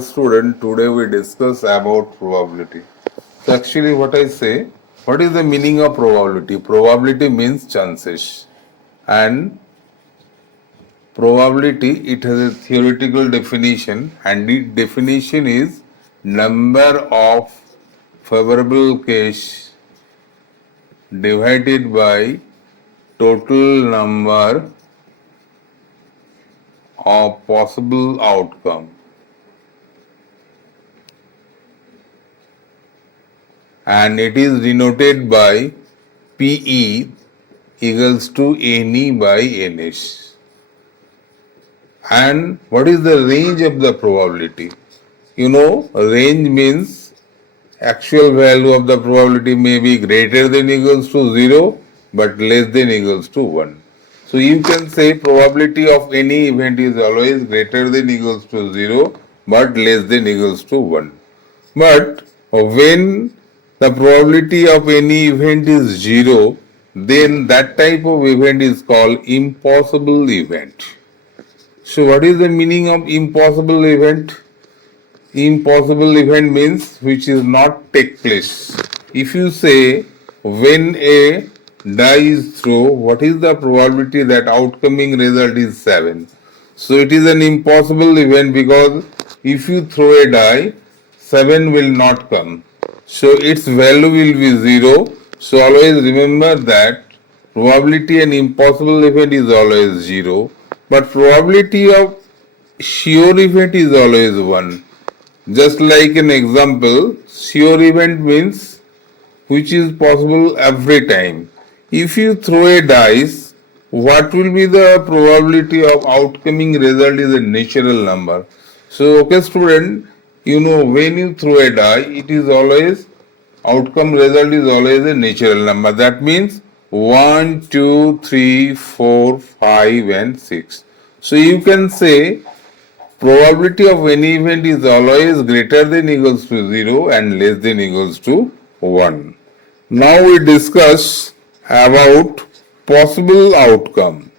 Student, today we discuss about probability. So actually what I say, what is the meaning of probability? Probability means chances. And probability, it has a theoretical definition, and the definition is number of favorable case divided by total number of possible outcome. And it is denoted by PE equals to NE by NS. And what is the range of the probability? Range means actual value of the probability may be greater than equals to 0 but less than equals to 1. So you can say probability of any event is always greater than equals to 0 but less than equals to 1. But when the probability of any event is 0, then that type of event is called impossible event. So what is the meaning of impossible event? Impossible event means which is not take place. If you say when a die is thrown, what is the probability that outcoming result is 7? So it is an impossible event because if you throw a die, 7 will not come. So its value will be 0. So always remember that probability and impossible event is always 0. But probability of sure event is always 1. Just like an example, sure event means which is possible every time. If you throw a dice, what will be the probability of outcoming result is a natural number. So, okay student, when you throw a die, it is always, outcome result is always a natural number. That means 1, 2, 3, 4, 5 and 6. So, you can say probability of any event is always greater than equals to 0 and less than equals to 1. Now we discuss about possible outcome.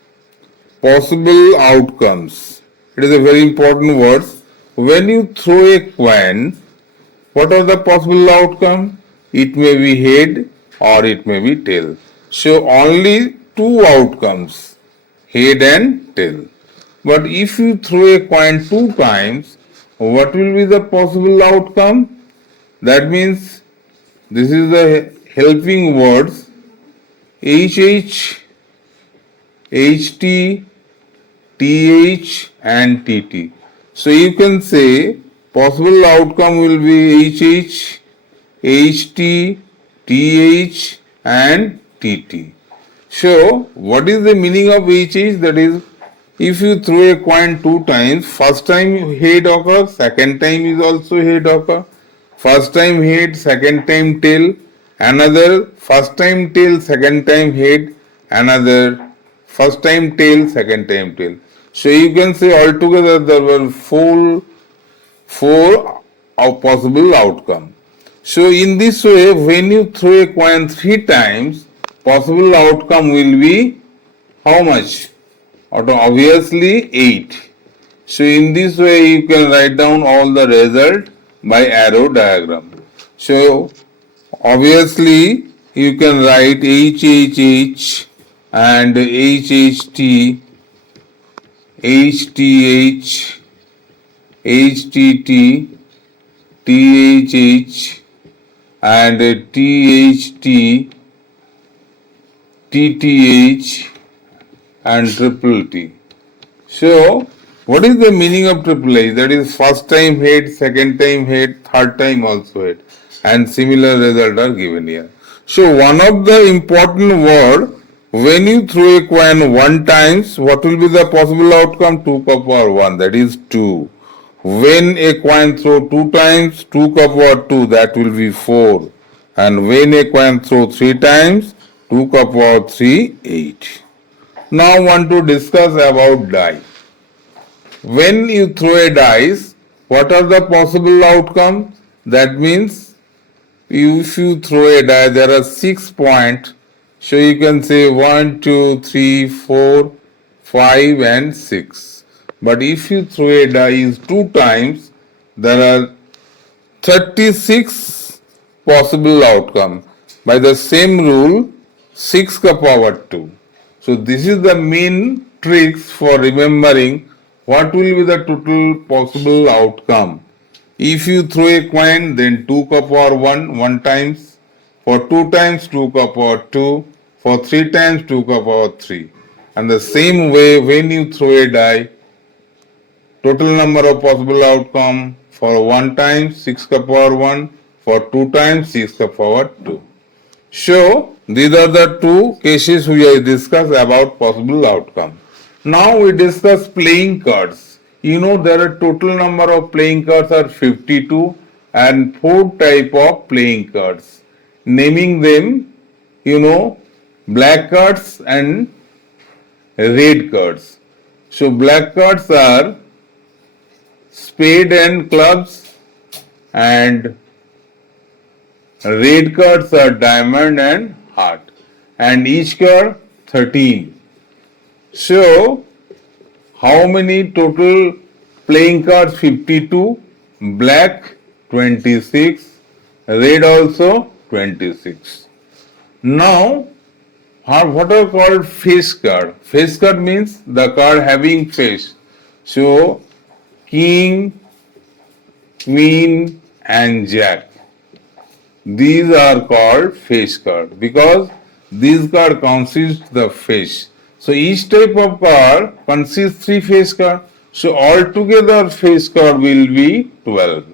Possible outcomes. It is a very important word. When you throw a coin, what are the possible outcome? It may be head or it may be tail. So only two outcomes, head and tail. But if you throw a coin 2 times, what will be the possible outcome? That means this is the helping words HH, HT, TH and TT. So you can say possible outcome will be HH, HT, TH and TT. So what is the meaning of HH? That is, if you throw a coin 2 times, first time head occurs, second time is also head occur. First time head, second time tail, another first time tail, second time head, another first time tail, second time tail. So you can say altogether there were four possible outcome. So in this way, when you throw a coin 3 times, possible outcome will be how much? Obviously 8. So in this way you can write down all the result by arrow diagram. So obviously you can write HHH and HHT, HTH, HTT, THH and THT, TTH and triple T. So, what is the meaning of triple H? That is first time head, second time head, third time also head, and similar results are given here. So, one of the important word, when you throw a coin 1 times, what will be the possible outcome? 2 cup or 1, that is 2. When a coin throw 2 times, 2 cup or 2, that will be 4. And when a coin throw 3 times, 2 cup or 3, 8. Now I want to discuss about die. When you throw a dice, what are the possible outcomes? That means if you throw a die, there are 6 points. So you can say 1, 2, 3, 4, 5 and 6. But if you throw a die 2 times, there are 36 possible outcome. By the same rule, 6 ka power 2. So this is the main tricks for remembering what will be the total possible outcome. If you throw a coin, then 2 ka power 1, 1 times. For 2 times, 2 ka power 2. For 3 times, 2 ka power 3. And the same way, when you throw a die, total number of possible outcome for 1 times 6 ka power 1, for 2 times 6 ka power 2. So these are the two cases we have discussed about possible outcome. Now we discuss playing cards. You know there are total number of playing cards are 52 and 4 type of playing cards. Naming them, black cards and red cards. So black cards are spade and clubs, and red cards are diamond and heart, and each card 13. So how many total playing cards? 52, black 26, red also 26. Now what are called face card? Face card means the card having face. So king, queen and jack. These are called face card because these card consist the face. So each type of card consists 3 face card. So altogether face card will be 12.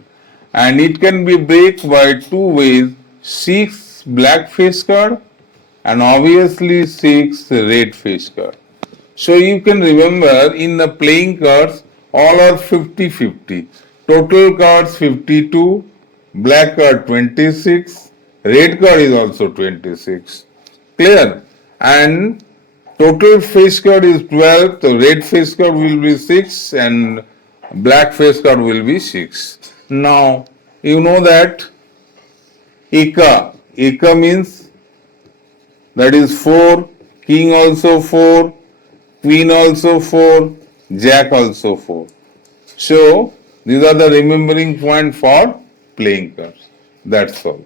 And it can be break by 2 ways, 6 black face card and obviously 6 red face card. So you can remember in the playing cards all are 50-50. Total cards 52, black card 26, red card is also 26. Clear? And total face card is 12, the red face card will be 6 and black face card will be 6. Now you know that Ika means that is 4, king also 4, queen also 4, jack also 4. So these are the remembering point for playing cards. That's all.